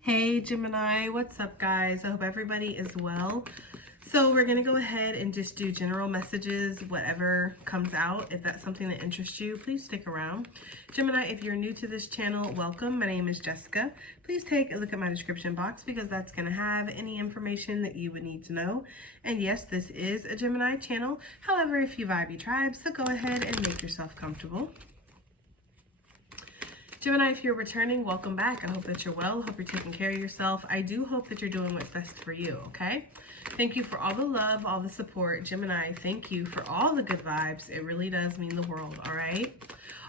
Hey Gemini, what's up guys? I hope everybody is well. So we're going to go ahead and just do general messages, whatever comes out. If that's something that interests you, please stick around. Gemini, if you're new to this channel, welcome. My name is Jessica. Please take a look at my description box because that's going to have any information that you would need to know. And yes, this is a Gemini channel. However, if you vibe, you tribe, so go ahead and make yourself comfortable. Gemini, if you're returning, welcome back. I hope that you're well. Hope you're taking care of yourself. I do hope that you're doing what's best for you, okay? Thank you for all the love, all the support. Gemini, thank you for all the good vibes. It really does mean the world, all right?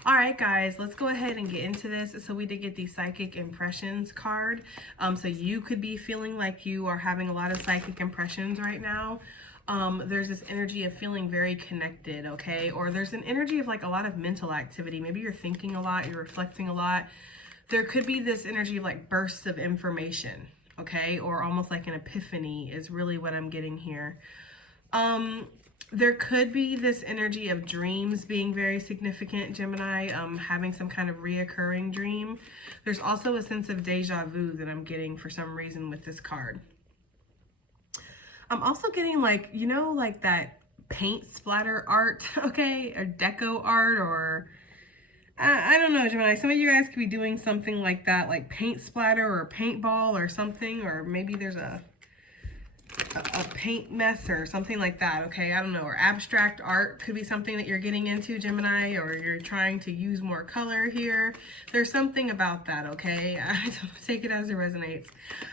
All right, guys, let's go ahead and get into this. So we did get the Psychic Impressions card. So you could be feeling like you are having a lot of psychic impressions right now. There's this energy of feeling very connected, okay? Or there's an energy of like a lot of mental activity. Maybe you're thinking a lot, you're reflecting a lot. There could be this energy of like bursts of information, okay? Or almost like an epiphany is really what I'm getting here. There could be this energy of dreams being very significant, Gemini, having some kind of reoccurring dream. There's also a sense of deja vu that I'm getting for some reason with this card. I'm also getting like, you know, like that paint splatter art, okay? Or deco art, or I don't know, Gemini. Some of you guys could be doing something like that, like paint splatter or paintball or something, or maybe there's a paint mess or something like that, okay? I don't know. Or abstract art could be something that you're getting into, Gemini, or you're trying to use more color here. There's something about that, okay? I don't take it as it resonates.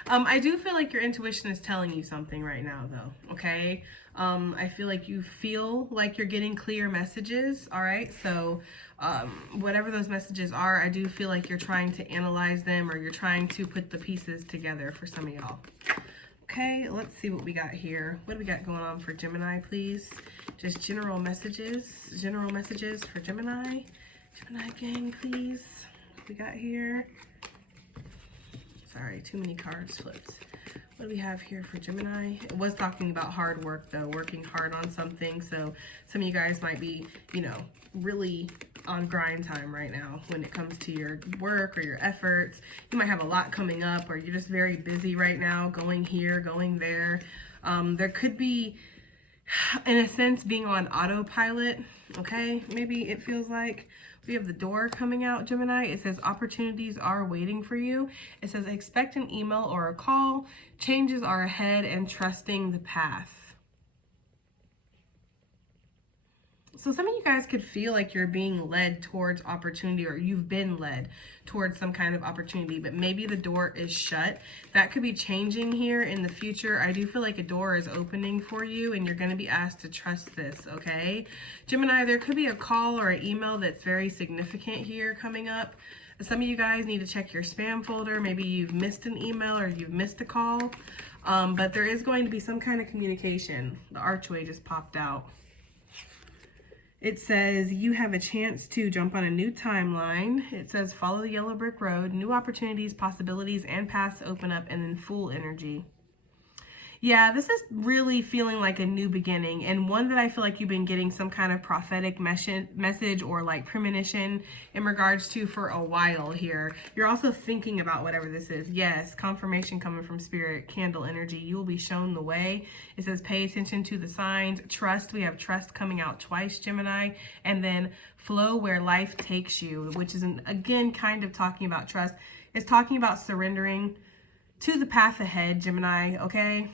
I do feel like your intuition is telling you something right now, though, okay? I feel like you feel like you're getting clear messages, all right? So whatever those messages are, I do feel like you're trying to analyze them, or you're trying to put the pieces together for some of y'all. Okay, let's see what we got here. What do we got going on for Gemini, please? Just general messages for Gemini. Gemini gang, please. What we got here? Sorry, too many cards flipped. What do we have here for Gemini? It was talking about hard work, though, working hard on something. So some of you guys might be, you know, really on grind time right now when it comes to your work or your efforts. You might have a lot coming up, or you're just very busy right now, going here, going there. There could be, in a sense, being on autopilot, okay? Maybe it feels like. We have the door coming out, Gemini. It says opportunities are waiting for you. It says expect an email or a call. Changes are ahead and trusting the path. So some of you guys could feel like you're being led towards opportunity, or you've been led towards some kind of opportunity, but maybe the door is shut. That could be changing here in the future. I do feel like a door is opening for you, and you're going to be asked to trust this, okay? Gemini, there could be a call or an email that's very significant here coming up. Some of you guys need to check your spam folder. Maybe you've missed an email or you've missed a call, but there is going to be some kind of communication. The archway just popped out. It says you have a chance to jump on a new timeline. It says follow the yellow brick road. New opportunities, possibilities, and paths open up, and then full energy. Yeah, this is really feeling like a new beginning, and one that I feel like you've been getting some kind of prophetic message or like premonition in regards to for a while here. You're also thinking about whatever this is. Yes, confirmation coming from spirit, candle energy. You will be shown the way. It says pay attention to the signs. Trust. We have trust coming out twice, Gemini. And then flow where life takes you, which is, again, kind of talking about trust. It's talking about surrendering to the path ahead, Gemini, okay?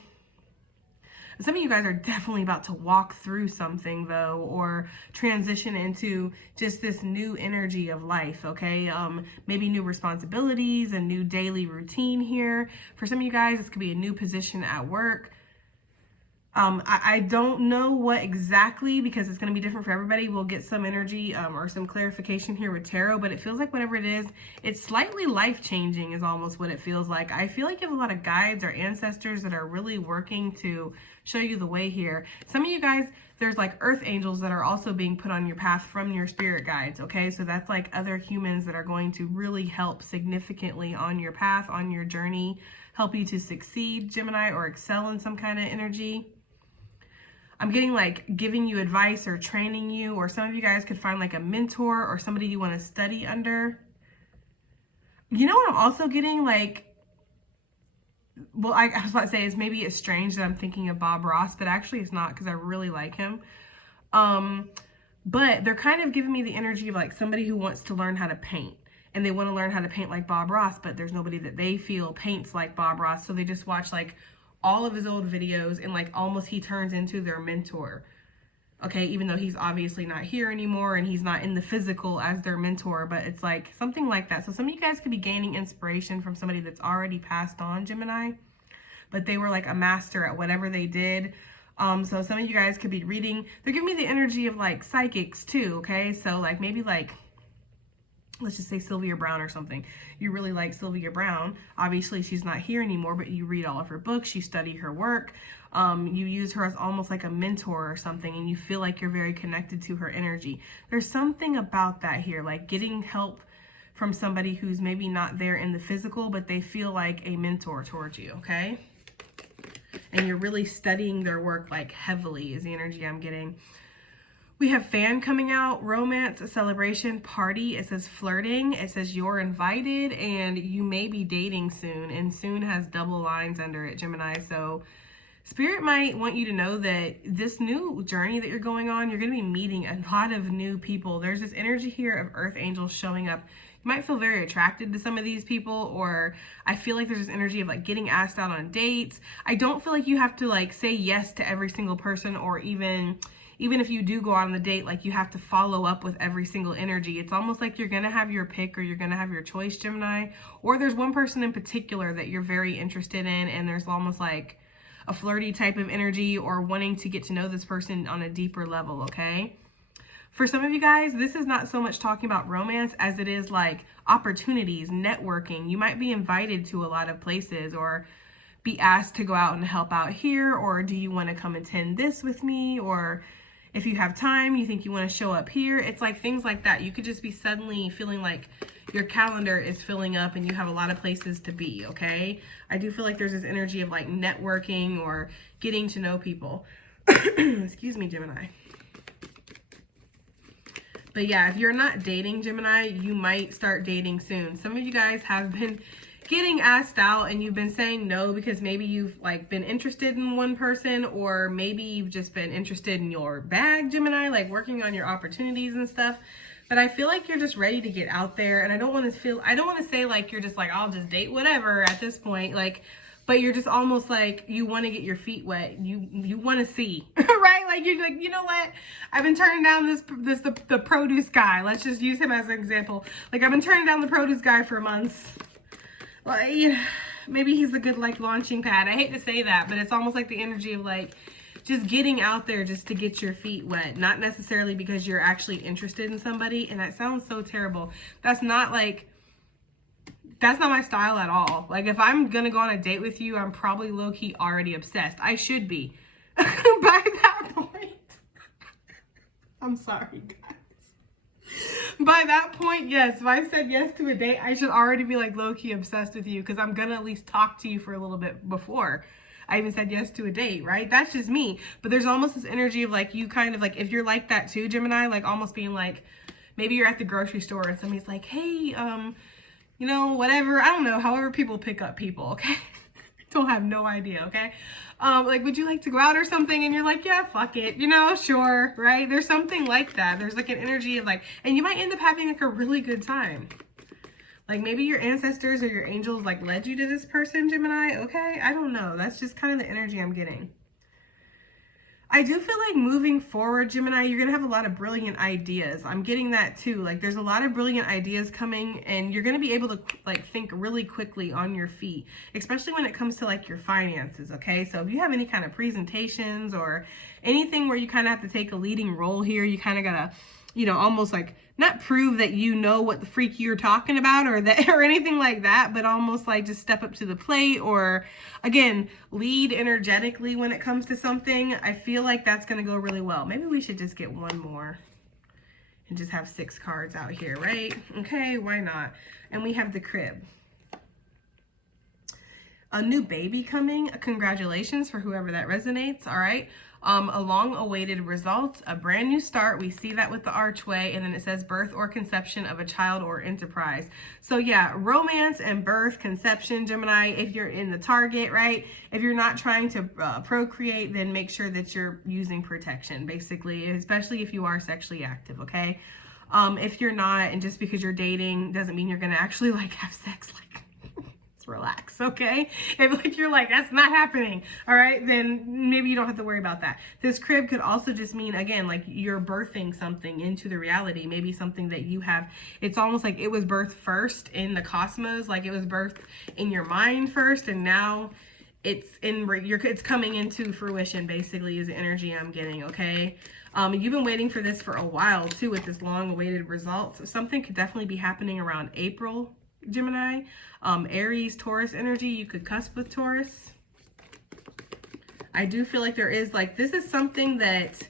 Some of you guys are definitely about to walk through something, though, or transition into just this new energy of life, okay? Maybe new responsibilities, a new daily routine here. For some of you guys, this could be a new position at work. I don't know what exactly, because it's going to be different for everybody. We'll get some energy or some clarification here with tarot, but it feels like whatever it is, it's slightly life-changing is almost what it feels like. I feel like you have a lot of guides or ancestors that are really working to show you the way here. Some of you guys, there's like earth angels that are also being put on your path from your spirit guides, okay? So that's like other humans that are going to really help significantly on your path, on your journey, help you to succeed, Gemini, or excel in some kind of energy. I'm getting like giving you advice or training you, or some of you guys could find like a mentor or somebody you want to study under. You know what I'm also getting? Like, well, I was about to say is maybe it's strange that I'm thinking of Bob Ross, but actually it's not, because I really like him. But they're kind of giving me the energy of like somebody who wants to learn how to paint. And they want to learn how to paint like Bob Ross, but there's nobody that they feel paints like Bob Ross. So they just watch like all of his old videos, and like almost he turns into their mentor. Okay, even though he's obviously not here anymore and he's not in the physical as their mentor, but it's like something like that. So some of you guys could be gaining inspiration from somebody that's already passed on, Gemini, but they were like a master at whatever they did. So some of you guys could be reading. They're giving me the energy of like psychics too, okay? So like maybe like, let's just say Sylvia Brown or something. You really like Sylvia Brown. Obviously she's not here anymore, but you read all of her books, you study her work. You use her as almost like a mentor or something, and you feel like you're very connected to her energy. There's something about that here, like getting help from somebody who's maybe not there in the physical, but they feel like a mentor towards you, okay? And you're really studying their work like heavily is the energy I'm getting. We have fan coming out, romance, celebration, party. It says flirting. It says you're invited and you may be dating soon. And soon has double lines under it, Gemini. So Spirit might want you to know that this new journey that you're going on, you're going to be meeting a lot of new people. There's this energy here of earth angels showing up. You might feel very attracted to some of these people, or I feel like there's this energy of like getting asked out on dates. I don't feel like you have to like say yes to every single person, or even if you do go out on the date, like you have to follow up with every single energy. It's almost like you're going to have your pick, or you're going to have your choice, Gemini. Or there's one person in particular that you're very interested in, and there's almost like a flirty type of energy, or wanting to get to know this person on a deeper level, okay? For some of you guys, this is not so much talking about romance as it is like opportunities, networking. You might be invited to a lot of places, or be asked to go out and help out here, or do you want to come attend this with me, or if you have time, you think you want to show up here. It's like things like that. You could just be suddenly feeling like your calendar is filling up and you have a lot of places to be, okay? I do feel like there's this energy of like networking or getting to know people. Excuse me, Gemini. But yeah, if you're not dating, Gemini, you might start dating soon. Some of you guys have been getting asked out and you've been saying no because maybe you've like been interested in one person, or maybe you've just been interested in your bag, Gemini, like working on your opportunities and stuff. But I feel like you're just ready to get out there, and I don't want to say like you're just like, I'll just date whatever at this point, like, but you're just almost like you want to get your feet wet. You want to see, right? Like you're like, you know what? I've been turning down the produce guy. Let's just use him as an example. Like I've been turning down the produce guy for months. Like, maybe he's a good like launching pad. I hate to say that, but it's almost like the energy of like just getting out there just to get your feet wet, not necessarily because you're actually interested in somebody. And that sounds so terrible. That's not my style at all. Like if I'm gonna go on a date with you, I'm probably low-key already obsessed. I should be by that point. I'm sorry, guys. By that point, yes, if I said yes to a date, I should already be like low-key obsessed with you, because I'm gonna at least talk to you for a little bit before I even said yes to a date, right? That's just me. But there's almost this energy of like you kind of like, if you're like that too, Gemini, like almost being like, maybe you're at the grocery store and somebody's like, hey, you know, whatever, I don't know, however people pick up people, okay? Don't have no idea, okay? Like, would you like to go out or something? And you're like, yeah, fuck it, you know, sure, right? There's something like that. There's like an energy of like, and you might end up having like a really good time. Like maybe your ancestors or your angels like led you to this person, Gemini, okay? I don't know. That's just kind of the energy I'm getting. I do feel like moving forward, Gemini, you're going to have a lot of brilliant ideas. I'm getting that too. Like there's a lot of brilliant ideas coming, and you're going to be able to like think really quickly on your feet, especially when it comes to like your finances, okay? So if you have any kind of presentations or anything where you kind of have to take a leading role here, you kind of got to, you know, almost like not prove that you know what the freak you're talking about or that or anything like that, but almost like just step up to the plate, or again, lead energetically when it comes to something. I feel like that's going to go really well. Maybe we should just get one more and just have 6 cards out here, right? Okay, why not? And we have the crib. A new baby coming. Congratulations for whoever that resonates. All right. A long-awaited result, a brand new start. We see that with the archway, and then it says birth or conception of a child or enterprise. So yeah, romance and birth, conception, Gemini, if you're in the target, right? If you're not trying to procreate, then make sure that you're using protection, basically, especially if you are sexually active, okay? If you're not, and just because you're dating doesn't mean you're gonna actually like have sex, like, relax, okay? If like you're like, that's not happening, all right, then maybe you don't have to worry about that. This crib could also just mean, again, like you're birthing something into the reality, maybe something that you have. It's almost like it was birthed first in the cosmos, like it was birthed in your mind first, and now it's coming into fruition, basically, is the energy I'm getting, okay? You've been waiting for this for a while too, with this long-awaited result. So something could definitely be happening around April, Gemini. Aries, Taurus energy, you could cusp with Taurus. I do feel like there is, like, this is something that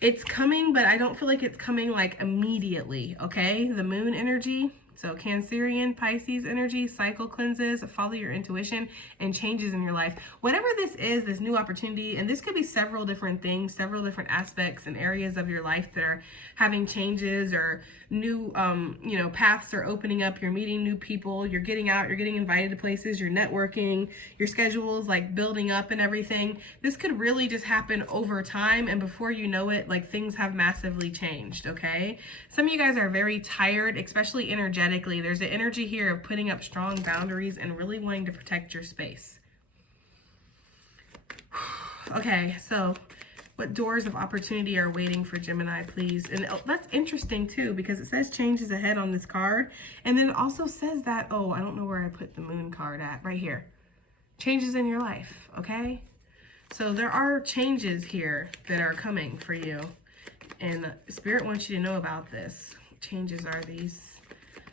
it's coming, but I don't feel like it's coming like immediately, okay? The moon energy. So Cancerian, Pisces energy, cycle cleanses, follow your intuition, and changes in your life. Whatever this is, this new opportunity, and this could be several different things, several different aspects and areas of your life that are having changes, or new, paths are opening up. You're meeting new people, you're getting out, you're getting invited to places, you're networking, your schedule's like building up and everything. This could really just happen over time, and before you know it, like, things have massively changed, okay? Some of you guys are very tired, especially energetically. There's an energy here of putting up strong boundaries and really wanting to protect your space. Okay, so what doors of opportunity are waiting for Gemini, please? And that's interesting too, because it says changes ahead on this card. And then it also says that, oh, I don't know where I put the moon card at, right here. Changes in your life, okay? So there are changes here that are coming for you. And Spirit wants you to know about this. What changes are these?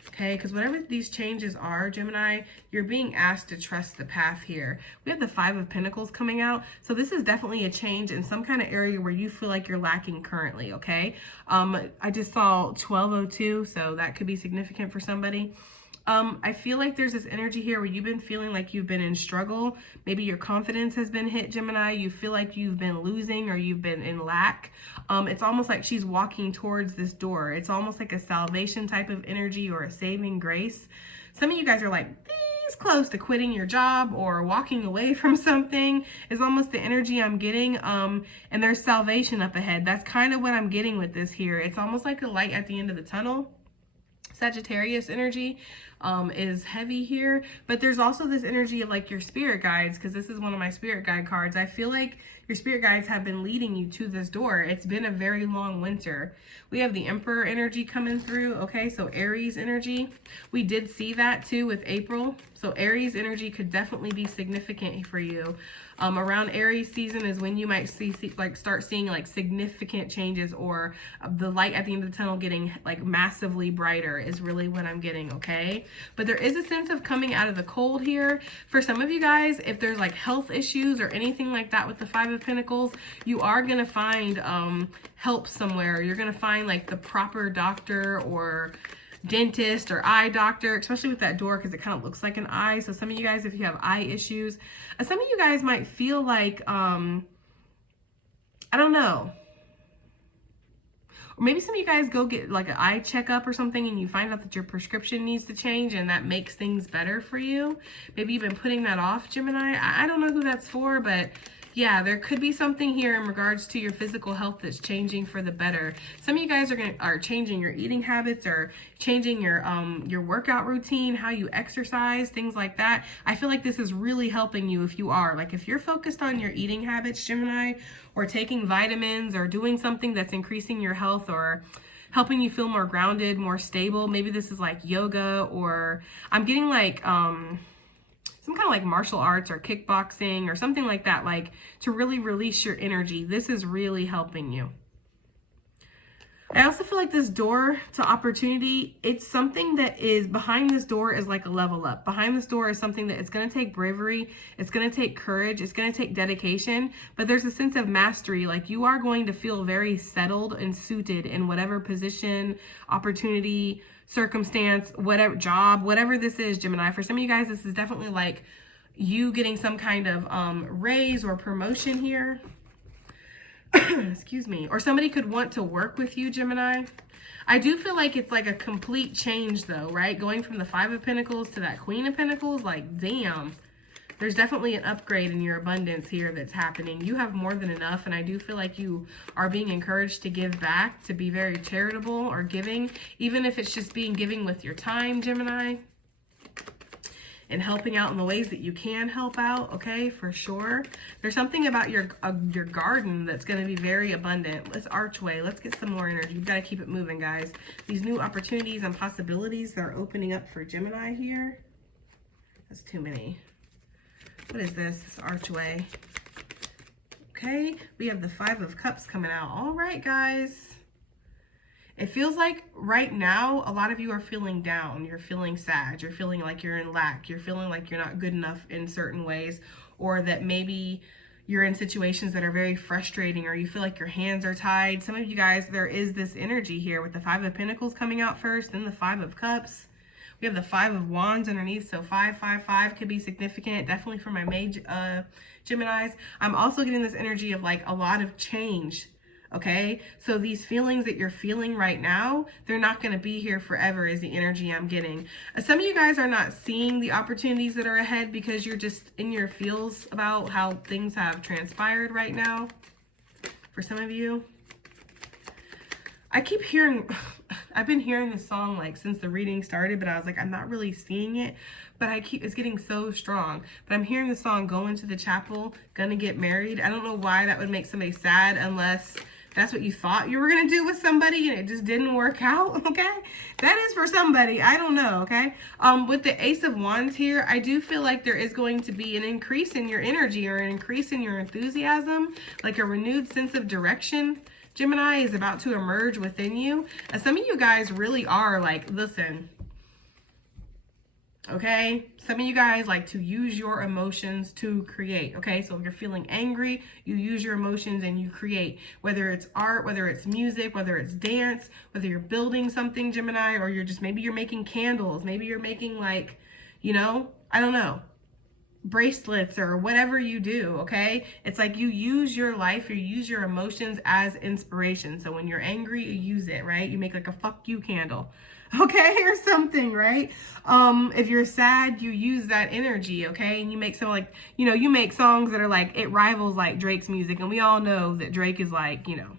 Okay, because whatever these changes are, Gemini, you're being asked to trust the path here. We have the Five of Pentacles coming out. So this is definitely a change in some kind of area where you feel like you're lacking currently, okay? I just saw 1202, so that could be significant for somebody. I feel like there's this energy here where you've been feeling like you've been in struggle. Maybe your confidence has been hit, Gemini. You feel like you've been losing, or you've been in lack. It's almost like she's walking towards this door. It's almost like a salvation type of energy, or a saving grace. Some of you guys are like this close to quitting your job or walking away from something, is almost the energy I'm getting. And there's salvation up ahead. That's kind of what I'm getting with this here. It's almost like a light at the end of the tunnel. Sagittarius energy is heavy here, but there's also this energy of like your spirit guides, because this is one of my spirit guide cards. I feel like your spirit guides have been leading you to this door. It's been a very long winter. We have the Emperor energy coming through, okay? So Aries energy, we did see that too with April. So Aries energy could definitely be significant for you. Around Aries season is when you might start seeing like significant changes, or the light at the end of the tunnel getting like massively brighter is really what I'm getting, okay? But there is a sense of coming out of the cold here. For some of you guys, if there's like health issues or anything like that with the Five of Pentacles, you are going to find help somewhere. You're going to find like the proper doctor or dentist or eye doctor, especially with that door, because it kind of looks like an eye. So some of you guys, if you have eye issues, some of you guys might feel like, I don't know, or maybe some of you guys go get like an eye checkup or something, and you find out that your prescription needs to change, and that makes things better for you. Maybe you've been putting that off, Gemini. I don't know who that's for, but yeah, there could be something here in regards to your physical health that's changing for the better. Some of you guys are changing your eating habits, or changing your workout routine, how you exercise, things like that. I feel like this is really helping you if you are. Like if you're focused on your eating habits, Gemini, or taking vitamins, or doing something that's increasing your health, or helping you feel more grounded, more stable. Maybe this is like yoga, or I'm getting like some kind of like martial arts or kickboxing or something like that, like to really release your energy. This is really helping you. I also feel like this door to opportunity, it's something that is behind this door is like a level up. Behind this door is something that it's going to take bravery. It's going to take courage. It's going to take dedication, but there's a sense of mastery. Like you are going to feel very settled and suited in whatever position, opportunity, circumstance, whatever job, whatever this is, Gemini. For some of you guys, this is definitely like you getting some kind of raise or promotion here. Excuse me. Or somebody could want to work with you, Gemini. I do feel like it's like a complete change though, right? Going from the Five of Pentacles to that Queen of Pentacles, like damn. There's definitely an upgrade in your abundance here that's happening. You have more than enough, and I do feel like you are being encouraged to give back, to be very charitable or giving, even if it's just giving with your time, Gemini, and helping out in the ways that you can help out, okay, for sure. There's something about your garden that's going to be very abundant. Let's archway. Let's get some more energy. You've got to keep it moving, guys. These new opportunities and possibilities that are opening up for Gemini here. That's too many. What is this? This archway. Okay, we have the Five of Cups coming out. All right, guys. It feels like right now, a lot of you are feeling down. You're feeling sad. You're feeling like you're in lack. You're feeling like you're not good enough in certain ways, or that maybe you're in situations that are very frustrating, or you feel like your hands are tied. Some of you guys, there is this energy here with the Five of Pentacles coming out first, then the Five of Cups. We have the Five of Wands underneath, so 555 could be significant, definitely for my mage Geminis. I'm also getting this energy of like a lot of change, okay? So these feelings that you're feeling right now, they're not going to be here forever is the energy I'm getting. Some of you guys are not seeing the opportunities that are ahead because you're just in your feels about how things have transpired right now. For some of you, I keep hearing, I've been hearing this song like since the reading started, but I was like, I'm not really seeing it, but it's getting so strong. But I'm hearing the song, Go Into the Chapel, Gonna Get Married. I don't know why that would make somebody sad unless that's what you thought you were gonna do with somebody and it just didn't work out, okay? That is for somebody, I don't know, okay? With the Ace of Wands here, I do feel like there is going to be an increase in your energy or an increase in your enthusiasm, like a renewed sense of direction. Gemini is about to emerge within you. And some of you guys really are like, listen, okay? Some of you guys like to use your emotions to create, okay? So if you're feeling angry, you use your emotions and you create. Whether it's art, whether it's music, whether it's dance, whether you're building something, Gemini, or maybe you're making candles. Maybe you're making like, you know, I don't know, bracelets or whatever you do, okay? It's like you use your life, you use your emotions as inspiration. So when you're angry, you use it, right? You make like a fuck you candle, okay? Or something, right? If you're sad, you use that energy, okay? And you make some like, you know, you make songs that are like, it rivals like Drake's music. And we all know that Drake is like, you know,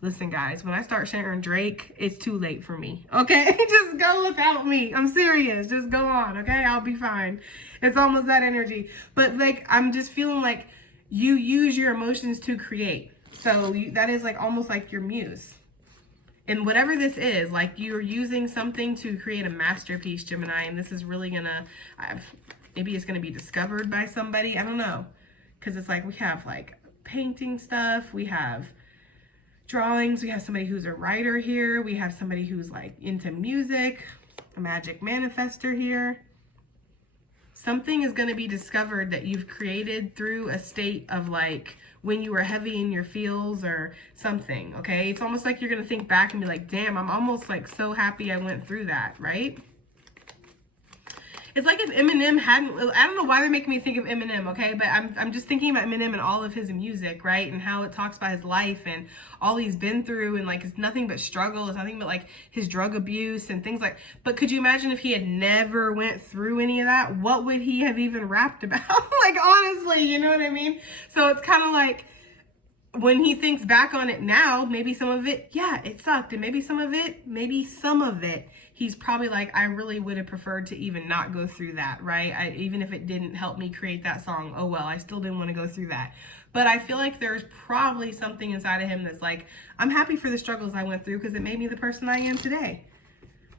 listen, guys, when I start sharing Drake, it's too late for me, okay? Just go without me. I'm serious. Just go on, okay? I'll be fine. It's almost that energy. But, like, I'm just feeling like you use your emotions to create. So that is, like, almost like your muse. And whatever this is, like, you're using something to create a masterpiece, Gemini, and this is really going to, maybe it's going to be discovered by somebody. I don't know. Because it's like we have, like, painting stuff. We have drawings. We have somebody who's a writer here. We have somebody who's like into music, a magic manifester here. Something is going to be discovered that you've created through a state of like when you were heavy in your feels or something, okay? It's almost like you're going to think back and be like, damn, I'm almost like so happy I went through that, right? It's like if Eminem hadn't, I don't know why they're making me think of Eminem, okay? But I'm just thinking about Eminem and all of his music, right? And how it talks about his life and all he's been through, and like it's nothing but struggle. It's nothing but like his drug abuse and things like, but could you imagine if he had never went through any of that? What would he have even rapped about? Like, honestly, you know what I mean? So it's kind of like, when he thinks back on it now, maybe some of it, yeah, it sucked. And maybe some of it, he's probably like, I really would have preferred to even not go through that, right? Even if it didn't help me create that song, oh well, I still didn't want to go through that. But I feel like there's probably something inside of him that's like, I'm happy for the struggles I went through because it made me the person I am today.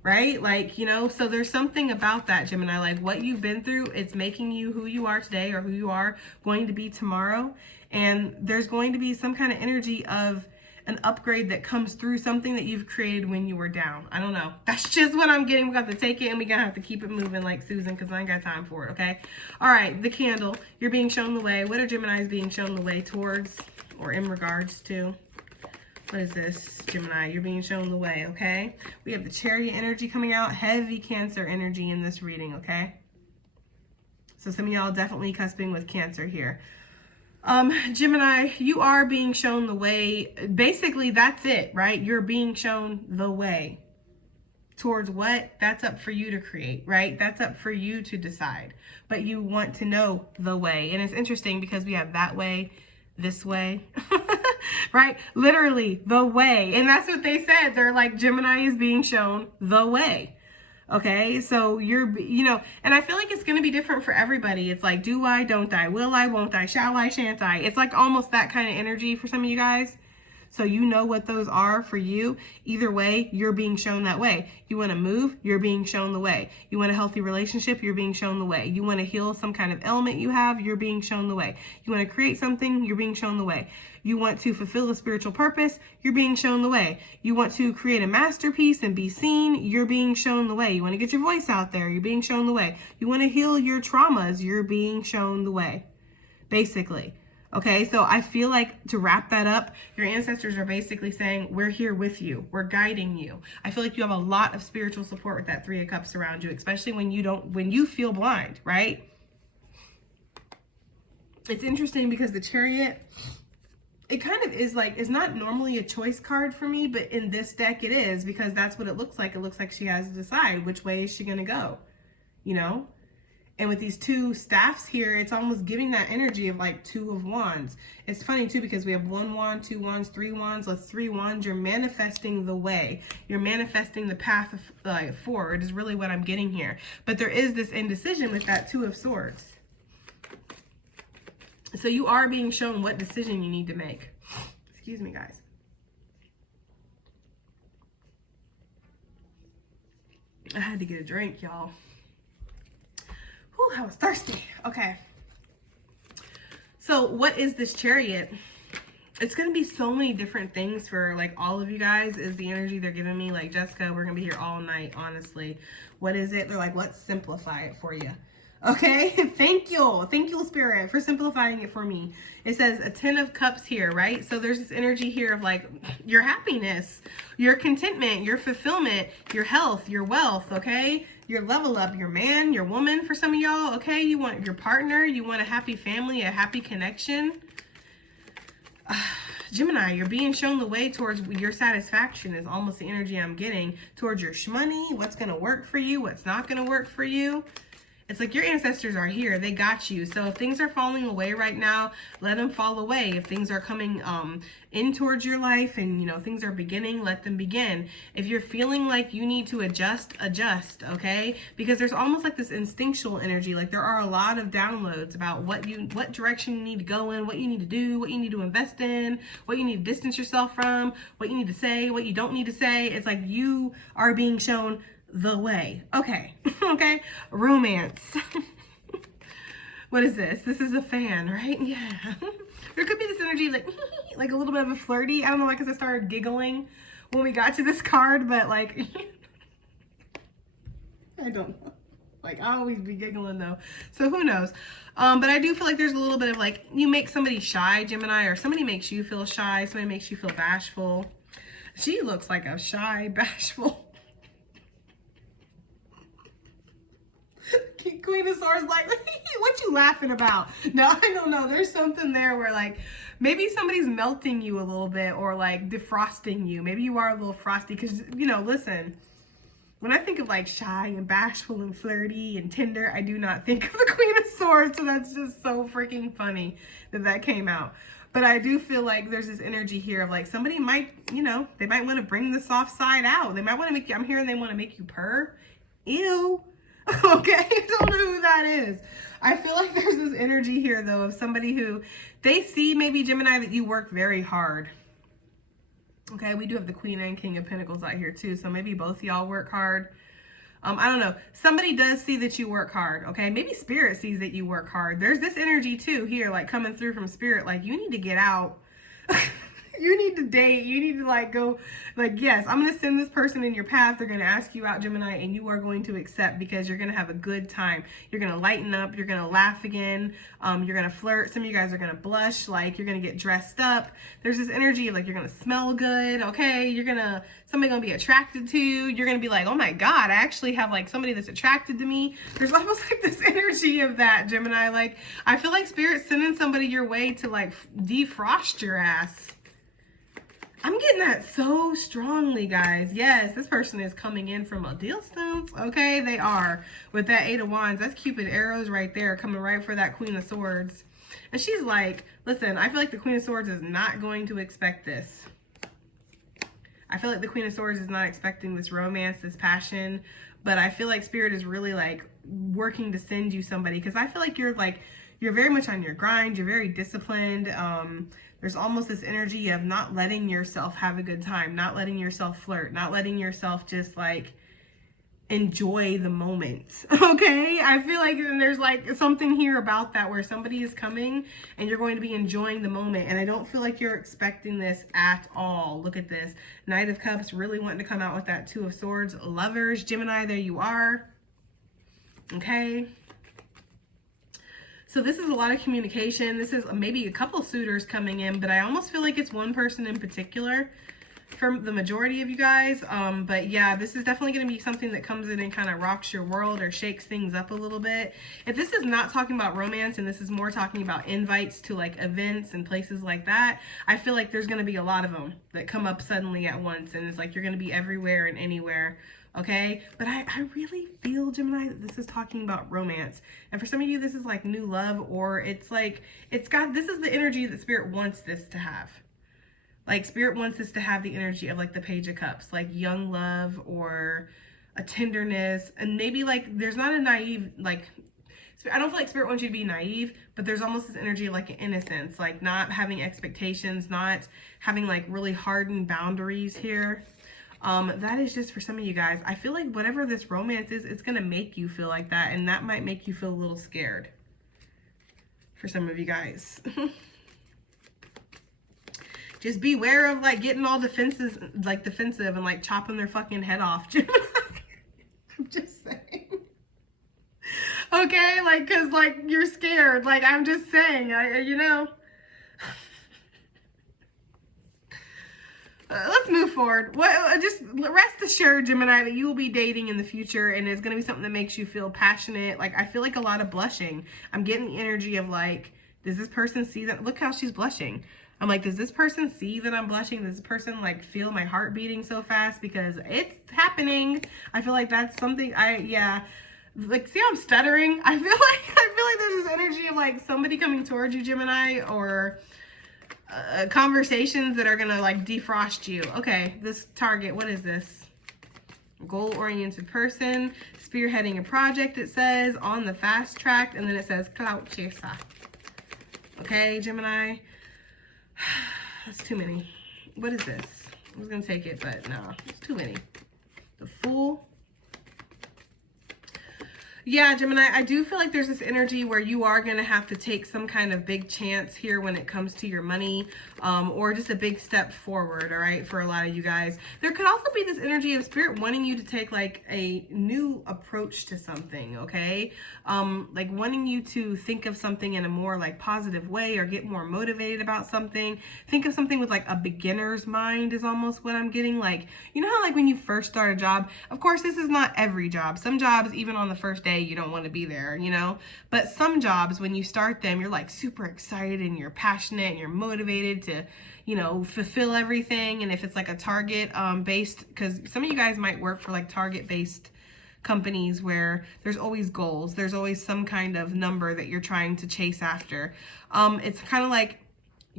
Right? Like, you know, so there's something about that, Gemini, like what you've been through, it's making you who you are today or who you are going to be tomorrow. And there's going to be some kind of energy of an upgrade that comes through something that you've created when you were down. I don't know. That's just what I'm getting. We got to take it and we're going to have to keep it moving like Susan because I ain't got time for it, okay? All right, the candle. You're being shown the way. What are Geminis being shown the way towards or in regards to? What is this, Gemini? You're being shown the way, okay? We have the Chariot energy coming out, heavy Cancer energy in this reading, okay? So some of y'all definitely cusping with Cancer here. Gemini, you are being shown the way. Basically, that's it, right? You're being shown the way. Towards what? That's up for you to create, right? That's up for you to decide. But you want to know the way. And it's interesting because we have that way, this way, right? Literally the way. And that's what they said. They're like, Gemini is being shown the way. Okay, so and I feel like it's going to be different for everybody. It's like, do I, don't I, will I, won't I, shall I, shan't I? It's like almost that kind of energy for some of you guys. So you know what those are for you. Either way, you're being shown that way. You want to move, you're being shown the way. You want a healthy relationship, you're being shown the way. You want to heal some kind of ailment you have, you're being shown the way. You want to create something, you're being shown the way. You want to fulfill a spiritual purpose, you're being shown the way. You want to create a masterpiece and be seen, you're being shown the way. You want to get your voice out there, you're being shown the way. You want to heal your traumas, you're being shown the way. Basically. Okay, so I feel like to wrap that up, your ancestors are basically saying, we're here with you. We're guiding you. I feel like you have a lot of spiritual support with that Three of Cups around you, especially when you feel blind, right? It's interesting because the Chariot, it kind of is like, it's not normally a choice card for me, but in this deck it is, because that's what it looks like. It looks like she has to decide which way is she going to go, you know? And with these two staffs here, it's almost giving that energy of like Two of Wands. It's funny too, because we have 1 wand, 2 wands, 3 wands. With 3 wands, you're manifesting the way. You're manifesting the path forward is really what I'm getting here. But there is this indecision with that 2 of Swords. So you are being shown what decision you need to make. Excuse me, guys. I had to get a drink, y'all. Whew, I was thirsty. Okay. So what is this Chariot? It's going to be so many different things for like all of you guys is the energy they're giving me. Like, Jessica, we're going to be here all night, honestly. What is it? They're like, let's simplify it for you. Okay. Thank you. Thank you, Spirit, for simplifying it for me. It says a 10 of Cups here, right? So there's this energy here of like your happiness, your contentment, your fulfillment, your health, your wealth. Okay. Your level up, your man, your woman for some of y'all. Okay. You want your partner. You want a happy family, a happy connection. Gemini, you're being shown the way towards your satisfaction is almost the energy I'm getting towards your shmoney, what's going to work for you, what's not going to work for you. It's like your ancestors are here. They got you. So if things are falling away right now, let them fall away. If things are coming in towards your life and, you know, things are beginning, let them begin. If you're feeling like you need to adjust, adjust, okay? Because there's almost like this instinctual energy. Like there are a lot of downloads about what direction you need to go in, what you need to do, what you need to invest in, what you need to distance yourself from, what you need to say, what you don't need to say. It's like you are being shown the way. Okay. Okay. Romance. What is this? This is a fan, right? Yeah. There could be this energy like a little bit of a flirty. I don't know, like, because I started giggling when we got to this card, but like, I don't know. Like, I always be giggling though. So who knows? But I do feel like there's a little bit of like, you make somebody shy, Gemini, or somebody makes you feel shy. Somebody makes you feel bashful. She looks like a shy, bashful Queen of Swords, like, what you laughing about? No, I don't know. There's something there where like maybe somebody's melting you a little bit or like defrosting you. Maybe you are a little frosty because, you know, listen, when I think of like shy and bashful and flirty and tender, I do not think of the Queen of Swords. So that's just so freaking funny that came out. But I do feel like there's this energy here of like somebody might, you know, they might want to bring the soft side out. They might want to make you, I'm hearing they want to make you purr. Ew. Okay, I don't know who that is. I feel like there's this energy here though of somebody who they see, maybe Gemini, that you work very hard. Okay, we do have the Queen and King of Pentacles out here too, so maybe both y'all work hard. I don't know. Somebody does see that you work hard, okay? Maybe Spirit sees that you work hard. There's this energy too here, like coming through from Spirit, like you need to get out. You need to date. You need to like go like, yes, I'm going to send this person in your path. They're going to ask you out, Gemini, and you are going to accept because you're going to have a good time. You're going to lighten up. You're going to laugh again. You're going to flirt. Some of you guys are going to blush. Like you're going to get dressed up. There's this energy of like, you're going to smell good. Okay. Somebody going to be attracted to you. You're going to be like, oh my God, I actually have like somebody that's attracted to me. There's almost like this energy of that, Gemini. Like I feel like Spirit's sending somebody your way to like defrost your ass. I'm getting that so strongly, guys. Yes, this person is coming in from a deal stones. Okay, they are. With that 8 of Wands, that's Cupid arrows right there, coming right for that Queen of Swords. And she's like, listen, I feel like the Queen of Swords is not going to expect this. I feel like the Queen of Swords is not expecting this romance, this passion. But I feel like Spirit is really like working to send you somebody. Because I feel like you're very much on your grind. You're very disciplined. There's almost this energy of not letting yourself have a good time, not letting yourself flirt, not letting yourself just like enjoy the moment. Okay, I feel like there's like something here about that where somebody is coming and you're going to be enjoying the moment, and I don't feel like you're expecting this at all. Look at this Knight of Cups, really wanting to come out with that 2 of Swords. Lovers, Gemini, there you are. Okay, so this is a lot of communication. This is maybe a couple suitors coming in, but I almost feel like it's one person in particular for the majority of you guys. But yeah, this is definitely going to be something that comes in and kind of rocks your world or shakes things up a little bit. If this is not talking about romance and this is more talking about invites to like events and places like that, I feel like there's going to be a lot of them that come up suddenly at once, and it's like you're going to be everywhere and anywhere. Okay, but I really feel, Gemini, that this is talking about romance. And for some of you, this is like new love, or it's like, this is the energy that Spirit wants this to have. Like Spirit wants this to have the energy of like the Page of Cups, like young love or a tenderness. And maybe like, there's not a naive, like, I don't feel like Spirit wants you to be naive, but there's almost this energy of like an innocence, like not having expectations, not having like really hardened boundaries here. That is just for some of you guys. I feel like whatever this romance is, it's going to make you feel like that. And that might make you feel a little scared for some of you guys. Just beware of like getting all defensive and like chopping their fucking head off. I'm just saying. Okay, like, cause like you're scared. Like I'm just saying, you know. Let's move forward. Just rest assured, Gemini, that you will be dating in the future, and it's going to be something that makes you feel passionate. Like, I feel like a lot of blushing. I'm getting the energy of like, does this person see that? Look how she's blushing. I'm like, does this person see that I'm blushing? Does this person like feel my heart beating so fast? Because it's happening. I feel like that's something like, see how I'm stuttering? I feel like there's this energy of like somebody coming towards you, Gemini, or conversations that are gonna like defrost you. Okay, this target, what is this? Goal-oriented person, spearheading a project, it says, on the fast track, and then it says clout chaser. Okay, Gemini. That's too many. What is this? I was gonna take it, but no, it's too many. The Fool. Yeah, Gemini, I do feel like there's this energy where you are going to have to take some kind of big chance here when it comes to your money, or just a big step forward, all right, for a lot of you guys. There could also be this energy of Spirit wanting you to take like a new approach to something, okay? Like wanting you to think of something in a more like positive way or get more motivated about something. Think of something with like a beginner's mind is almost what I'm getting. Like, you know how like when you first start a job, of course, this is not every job. Some jobs, even on the first day, you don't want to be there, you know, but some jobs, when you start them, you're like super excited and you're passionate and you're motivated to, you know, fulfill everything. And if it's like a target based, because some of you guys might work for like target based companies where there's always goals, there's always some kind of number that you're trying to chase after. It's kind of like,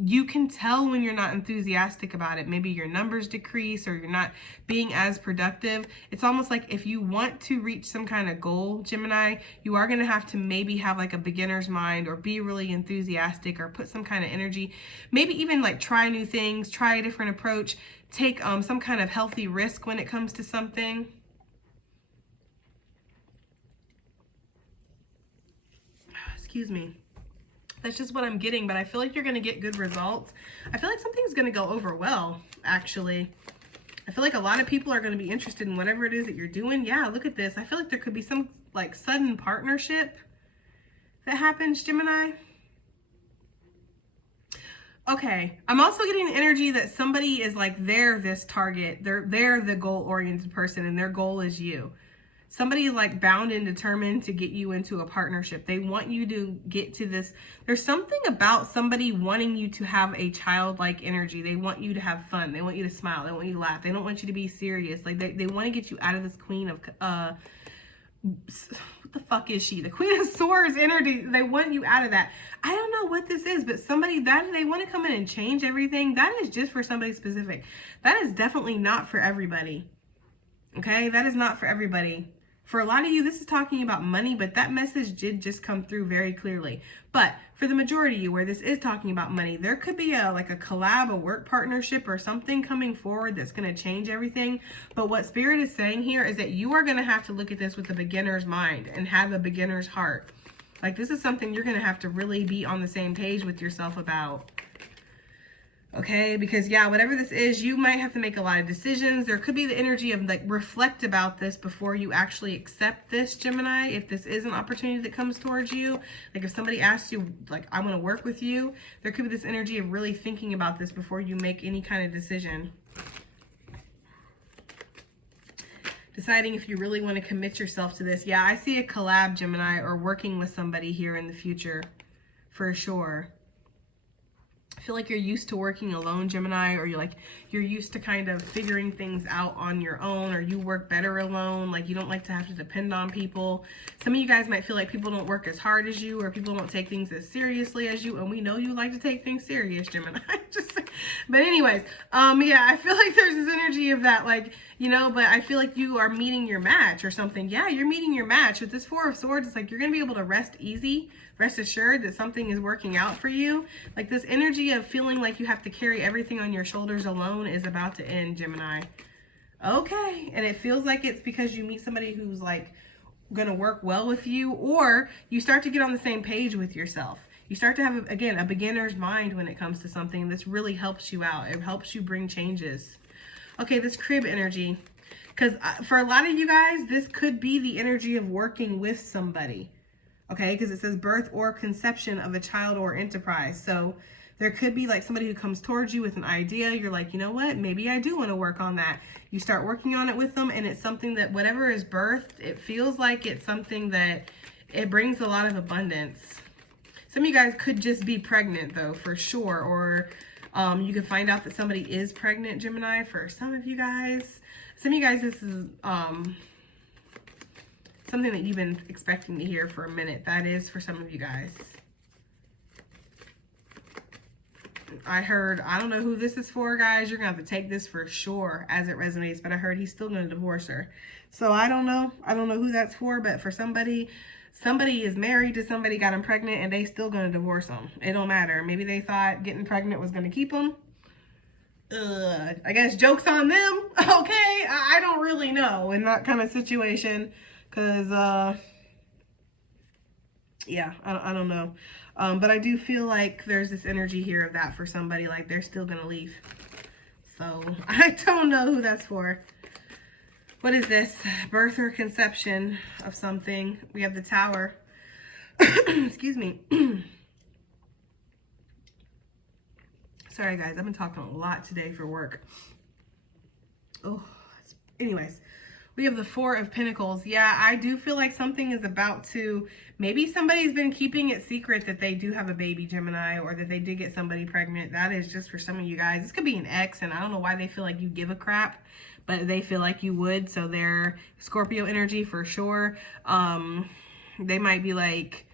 you can tell when you're not enthusiastic about it. Maybe your numbers decrease or you're not being as productive. It's almost like if you want to reach some kind of goal, Gemini, you are going to have to maybe have like a beginner's mind or be really enthusiastic or put some kind of energy. Maybe even like try new things, try a different approach, take some kind of healthy risk when it comes to something. Excuse me. That's just what I'm getting, but I feel like you're going to get good results. I feel like something's going to go over well, actually. I feel like a lot of people are going to be interested in whatever it is that you're doing. Yeah, look at this. I feel like there could be some like sudden partnership that happens, Gemini. Okay, I'm also getting the energy that somebody is like, they're this target. They're the goal-oriented person, and their goal is you. Somebody is like bound and determined to get you into a partnership. They want you to get to this. There's something about somebody wanting you to have a childlike energy. They want you to have fun. They want you to smile. They want you to laugh. They don't want you to be serious. Like they want to get you out of this queen of, what the fuck is she? The Queen of Swords energy. They want you out of that. I don't know what this is, but somebody that they want to come in and change everything. That is just for somebody specific. That is definitely not for everybody. Okay, that is not for everybody. For a lot of you, this is talking about money, but that message did just come through very clearly. But for the majority of you, where this is talking about money, there could be like a collab, a work partnership, or something coming forward that's going to change everything. But what Spirit is saying here is that you are going to have to look at this with a beginner's mind and have a beginner's heart. Like this is something you're going to have to really be on the same page with yourself about. Okay, because yeah, whatever this is, you might have to make a lot of decisions. There could be the energy of like reflect about this before you actually accept this, Gemini. If this is an opportunity that comes towards you, like if somebody asks you, like, I want to work with you, there could be this energy of really thinking about this before you make any kind of decision. Deciding if you really want to commit yourself to this. Yeah, I see a collab, Gemini, or working with somebody here in the future for sure. I feel like you're used to working alone, Gemini, or you're used to kind of figuring things out on your own, or you work better alone. Like you don't like to have to depend on people. Some of you guys might feel like people don't work as hard as you, or people don't take things as seriously as you. And we know you like to take things serious, Gemini. But anyways, yeah, I feel like there's this energy of that, like, you know, but I feel like you are meeting your match or something. Yeah, you're meeting your match. With this Four of Swords, it's like you're going to be able to rest easy, rest assured that something is working out for you. Like this energy of feeling like you have to carry everything on your shoulders alone is about to end, Gemini. Okay, and it feels like it's because you meet somebody who's like going to work well with you, or you start to get on the same page with yourself. You start to have, again, a beginner's mind when it comes to something. This really helps you out. It helps you bring changes. Okay, this crib energy. Because for a lot of you guys, this could be the energy of working with somebody. Okay, because it says birth or conception of a child or enterprise. So there could be like somebody who comes towards you with an idea. You're like, you know what? Maybe I do want to work on that. You start working on it with them, and it's something that whatever is birthed, it feels like it's something that it brings a lot of abundance. Some of you guys could just be pregnant though, for sure. Or you can find out that somebody is pregnant, Gemini, for some of you guys. Some of you guys, this is something that you've been expecting to hear for a minute. That is for some of you guys. I heard, I don't know who this is for, guys. You're going to have to take this for sure as it resonates. But I heard he's still going to divorce her. So I don't know. I don't know who that's for. But for somebody is married to somebody, got him pregnant, and they still going to divorce them. It don't matter. Maybe they thought getting pregnant was going to keep them. I guess joke's on them. Okay. I don't really know in that kind of situation. Because, yeah, I don't know. But I do feel like there's this energy here of that for somebody, like they're still going to leave. So I don't know who that's for. What is this? Birth or conception of something. We have the Tower. Excuse me. Sorry, guys. I've been talking a lot today for work. Oh, anyways. We have the Four of Pentacles. Yeah, I do feel like something is about to, maybe somebody's been keeping it secret that they do have a baby, Gemini, or that they did get somebody pregnant. That is just for some of you guys. This could be an ex, and I don't know why they feel like you give a crap, but they feel like you would. So they're Scorpio energy for sure. They might be like,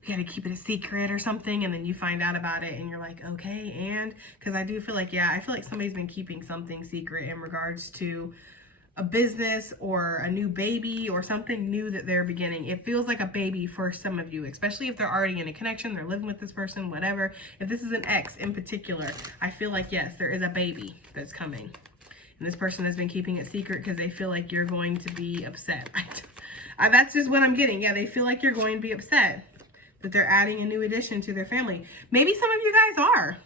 we got to keep it a secret or something, and then you find out about it and you're like, okay. And because I do feel like, yeah, I feel like somebody's been keeping something secret in regards to a business or a new baby or something new that they're beginning. It feels like a baby for some of you, especially if they're already in a connection, they're living with this person, whatever. If this is an ex in particular, I feel like, yes, there is a baby that's coming. And this person has been keeping it secret because they feel like you're going to be upset. That's just what I'm getting. Yeah, they feel like you're going to be upset. that they're adding a new addition to their family. Maybe some of you guys are.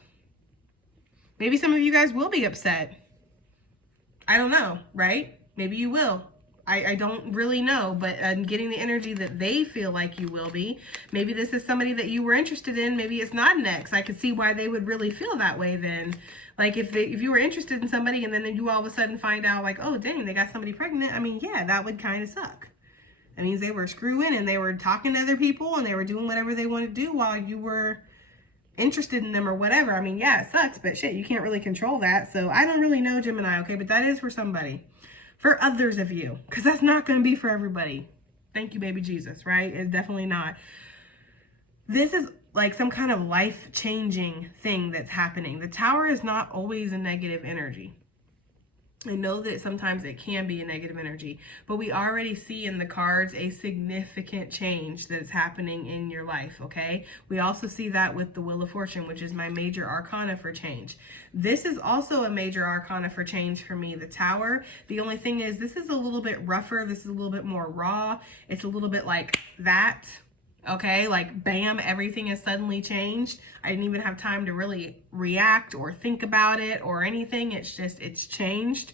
Maybe some of you guys will be upset. I don't know, right? Maybe you will. I don't really know, but I'm getting the energy that they feel like you will be. Maybe this is somebody that you were interested in. Maybe it's not an ex. I could see why they would really feel that way then. Like if you were interested in somebody and then you all of a sudden find out like, oh, dang, they got somebody pregnant. I mean, yeah, that would kind of suck. That means they were screwing and they were talking to other people and they were doing whatever they wanted to do while you were interested in them or whatever. I mean, yeah, it sucks, but shit, you can't really control that. So I don't really know, Gemini, okay? But that is for somebody. For others of you, because that's not going to be for everybody. Thank you, baby Jesus, right? It's definitely not. This is like some kind of life-changing thing that's happening. The Tower is not always a negative energy. I know that sometimes it can be a negative energy, but we already see in the cards a significant change that is happening in your life, okay? We also see that with the Wheel of Fortune, which is my major arcana for change. This is also a major arcana for change for me, the Tower. The only thing is this is a little bit rougher. This is a little bit more raw. It's a little bit like that. Okay, like bam, everything has suddenly changed. I didn't even have time to really react or think about it or anything. It's just, it's changed.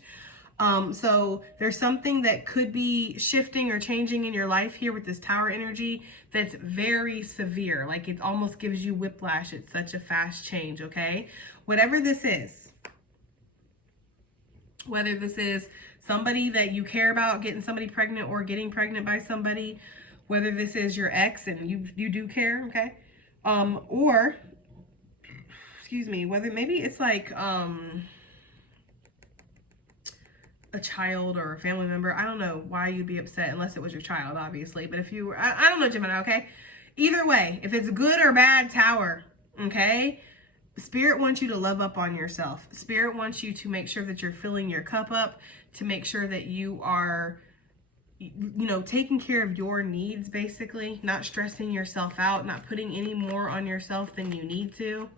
So there's something that could be shifting or changing in your life here with this Tower energy that's very severe. Like it almost gives you whiplash. It's such a fast change, okay? Whatever this is, whether this is somebody that you care about getting somebody pregnant or getting pregnant by somebody, whether this is your ex and you do care, okay? Or, excuse me, whether maybe it's like a child or a family member. I don't know why you'd be upset unless it was your child, obviously. But if you were, I don't know, Gemini, okay? Either way, if it's good or bad Tower, okay? Spirit wants you to love up on yourself. Spirit wants you to make sure that you're filling your cup up, to make sure that you are, you know, taking care of your needs, basically, not stressing yourself out, not putting any more on yourself than you need to.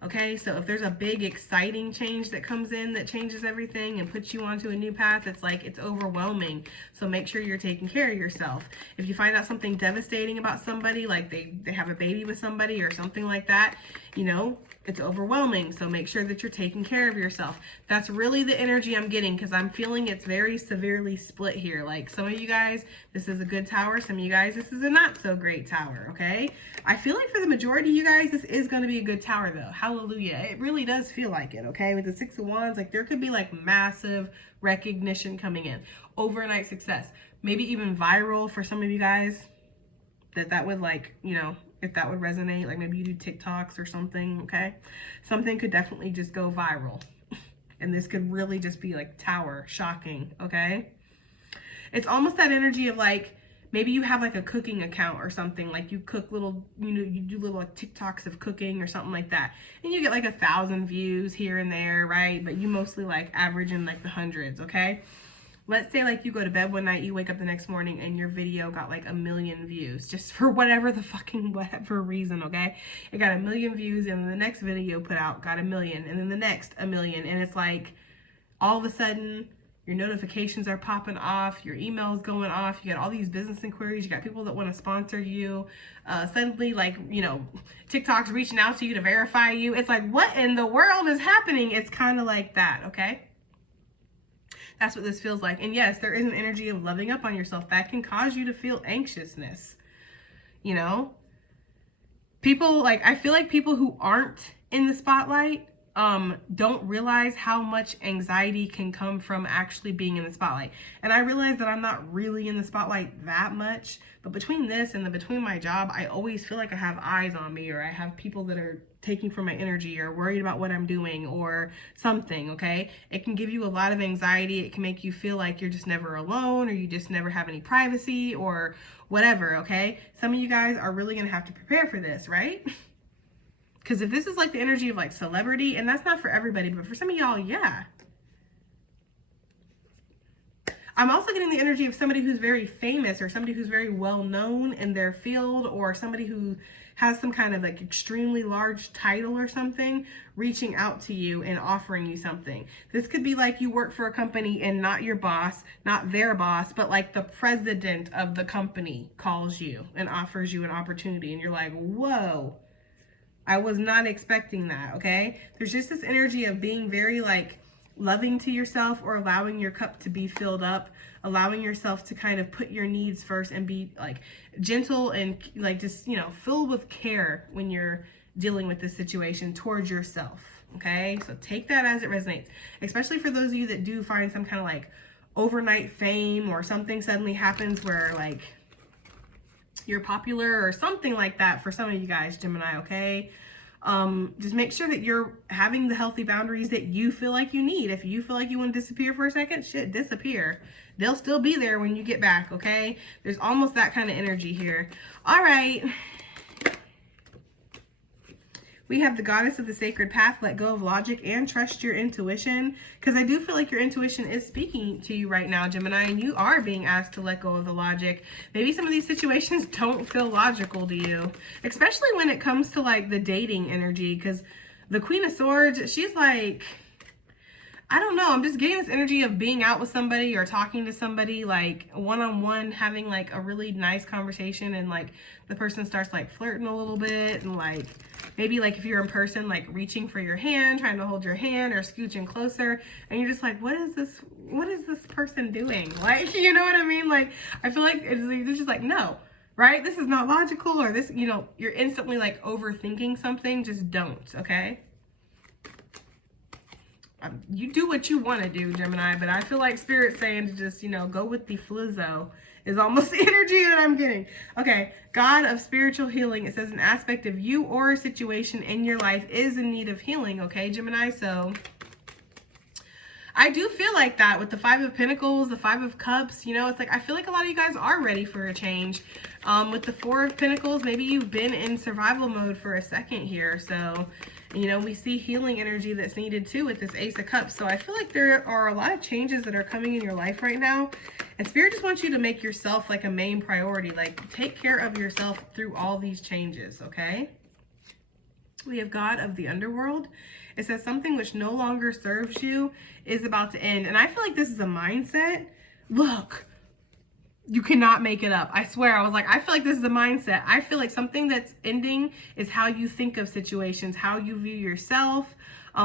Okay, so if there's a big exciting change that comes in that changes everything and puts you onto a new path, it's like it's overwhelming. So make sure you're taking care of yourself. If you find out something devastating about somebody, like they have a baby with somebody or something like that, you know, it's overwhelming. So make sure that you're taking care of yourself. That's really the energy I'm getting, because I'm feeling it's very severely split here. Like some of you guys, this is a good Tower. Some of you guys, this is a not so great Tower, okay? I feel like for the majority of you guys, this is going to be a good Tower though. Hallelujah. It really does feel like it, okay? With the Six of Wands, like there could be like massive recognition coming in. Overnight success. Maybe even viral for some of you guys. That would, like, you know, if that would resonate, like maybe you do TikToks or something, okay? Something could definitely just go viral. And this could really just be like Tower, shocking, okay? It's almost that energy of like, maybe you have like a cooking account or something, like you cook little, you know, you do little like TikToks of cooking or something like that. And you get like 1,000 views here and there, right? But you mostly like average in like the hundreds, okay? Let's say like you go to bed one night, you wake up the next morning and your video got like 1 million views, just for whatever reason, okay? It got 1 million views, and then the next video put out got 1 million, and then the next 1 million. And it's like all of a sudden your notifications are popping off, your emails going off, you got all these business inquiries, you got people that want to sponsor you. Suddenly, like, you know, TikTok's reaching out to you to verify you. It's like, what in the world is happening? It's kind of like that, okay? That's what this feels like. And yes, there is an energy of loving up on yourself that can cause you to feel anxiousness. You know, people, like, I feel like people who aren't in the spotlight don't realize how much anxiety can come from actually being in the spotlight. And I realize that I'm not really in the spotlight that much, but between this and between my job, I always feel like I have eyes on me, or I have people that are taking from my energy or worried about what I'm doing or something, okay? It can give you a lot of anxiety. It can make you feel like you're just never alone, or you just never have any privacy or whatever, okay? Some of you guys are really gonna have to prepare for this, right? Because if this is like the energy of like celebrity, and that's not for everybody, but for some of y'all, yeah. I'm also getting the energy of somebody who's very famous or somebody who's very well known in their field, or somebody who has some kind of like extremely large title or something reaching out to you and offering you something. This could be like you work for a company and not your boss, not their boss, but like the president of the company calls you and offers you an opportunity, and you're like, whoa, I was not expecting that. Okay, there's just this energy of being very like loving to yourself, or allowing your cup to be filled up, allowing yourself to kind of put your needs first and be like gentle and like just, you know, filled with care when you're dealing with this situation towards yourself. Okay, so take that as it resonates, especially for those of you that do find some kind of like overnight fame, or something suddenly happens where like you're popular or something like that. For some of you guys, Gemini, okay, just make sure that you're having the healthy boundaries that you feel like you need. If you feel like you want to disappear for a second, shit, disappear. They'll still be there when you get back, okay? There's almost that kind of energy here. All right. We have the goddess of the sacred path. Let go of logic and trust your intuition. Because I do feel like your intuition is speaking to you right now, Gemini, and you are being asked to let go of the logic. Maybe some of these situations don't feel logical to you, especially when it comes to like the dating energy. Because the Queen of Swords, she's like, I don't know, I'm just getting this energy of being out with somebody or talking to somebody like one-on-one, having like a really nice conversation, and like the person starts like flirting a little bit, and like maybe like if you're in person, like reaching for your hand, trying to hold your hand or scooching closer, and you're just like, what is this person doing? Like, you know what I mean? Like, I feel like it's just like, no, right? This is not logical, or this, you know, you're instantly like overthinking something. Just don't, okay? You do what you want to do, Gemini, but I feel like Spirit's saying to just, you know, go with the flizzo is almost the energy that I'm getting. Okay, God of spiritual healing. It says an aspect of you or a situation in your life is in need of healing, okay, Gemini? So I do feel like that with the Five of Pentacles, the Five of Cups, you know, it's like I feel like a lot of you guys are ready for a change. With the Four of Pentacles, maybe you've been in survival mode for a second here, so you know, we see healing energy that's needed too with this Ace of Cups. So I feel like there are a lot of changes that are coming in your life right now. And Spirit just wants you to make yourself like a main priority. Like, take care of yourself through all these changes, okay? We have God of the underworld. It says something which no longer serves you is about to end. And I feel like this is a mindset. Look, you cannot make it up. I swear, I was like, I feel like this is a mindset. I feel like something that's ending is how you think of situations, how you view yourself,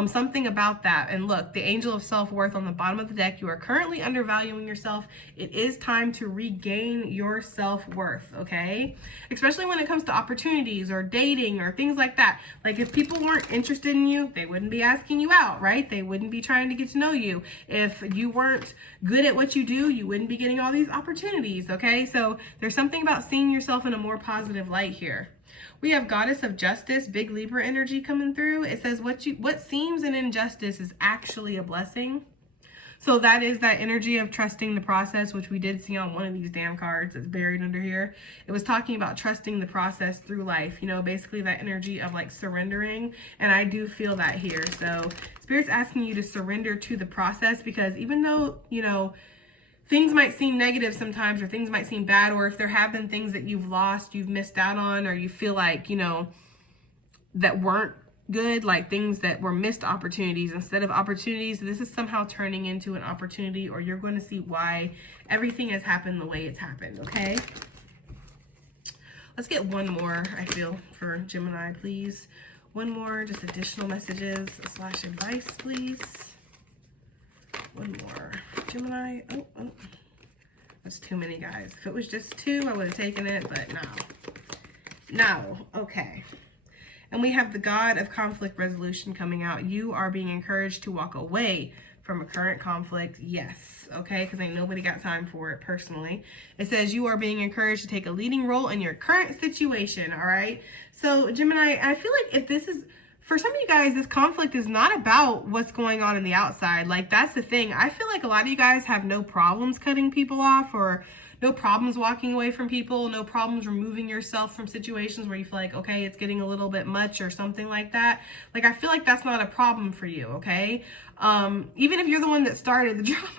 something about that. And look, the angel of self-worth on the bottom of the deck, you are currently undervaluing yourself. It is time to regain your self-worth, okay? Especially when it comes to opportunities or dating or things like that. Like, if people weren't interested in you, they wouldn't be asking you out, right? They wouldn't be trying to get to know you. If you weren't good at what you do, you wouldn't be getting all these opportunities, okay? So there's something about seeing yourself in a more positive light here. We have Goddess of Justice, big Libra energy coming through. It says what seems an injustice is actually a blessing. So that is that energy of trusting the process, which we did see on one of these damn cards that's buried under here. It was talking about trusting the process through life, you know, basically that energy of like surrendering. And I do feel that here. So Spirit's asking you to surrender to the process, because even though, you know, things might seem negative sometimes, or things might seem bad, or if there have been things that you've lost, you've missed out on, or you feel like, you know, that weren't good, like things that were missed opportunities instead of opportunities, this is somehow turning into an opportunity, or you're going to see why everything has happened the way it's happened, okay? Let's get one more, I feel, for Gemini, please. One more, just additional messages / advice, please. One more. Gemini. Oh, that's too many, guys. If it was just two, I would have taken it, but no. No. Okay. And we have the God of conflict resolution coming out. You are being encouraged to walk away from a current conflict. Yes. Okay. Because ain't nobody got time for it personally. It says you are being encouraged to take a leading role in your current situation. All right. So Gemini, I feel like if this is, for some of you guys, this conflict is not about what's going on in the outside. Like, that's the thing. I feel like a lot of you guys have no problems cutting people off, or no problems walking away from people, no problems removing yourself from situations where you feel like, okay, it's getting a little bit much or something like that. Like, I feel like that's not a problem for you, okay? Even if you're the one that started the drama.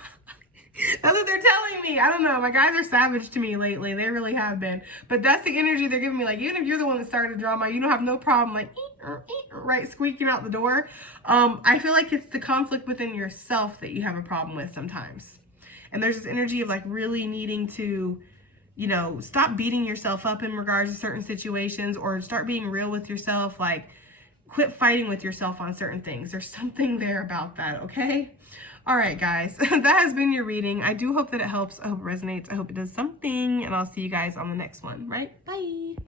That's what they're telling me. I don't know. My guys are savage to me lately. They really have been. But that's the energy they're giving me. Like, even if you're the one that started the drama, you don't have no problem, like, right, squeaking out the door. I feel like it's the conflict within yourself that you have a problem with sometimes. And there's this energy of, like, really needing to, you know, stop beating yourself up in regards to certain situations, or start being real with yourself. Like, quit fighting with yourself on certain things. There's something there about that, okay? All right, guys, that has been your reading. I do hope that it helps. I hope it resonates. I hope it does something, and I'll see you guys on the next one, right? Bye.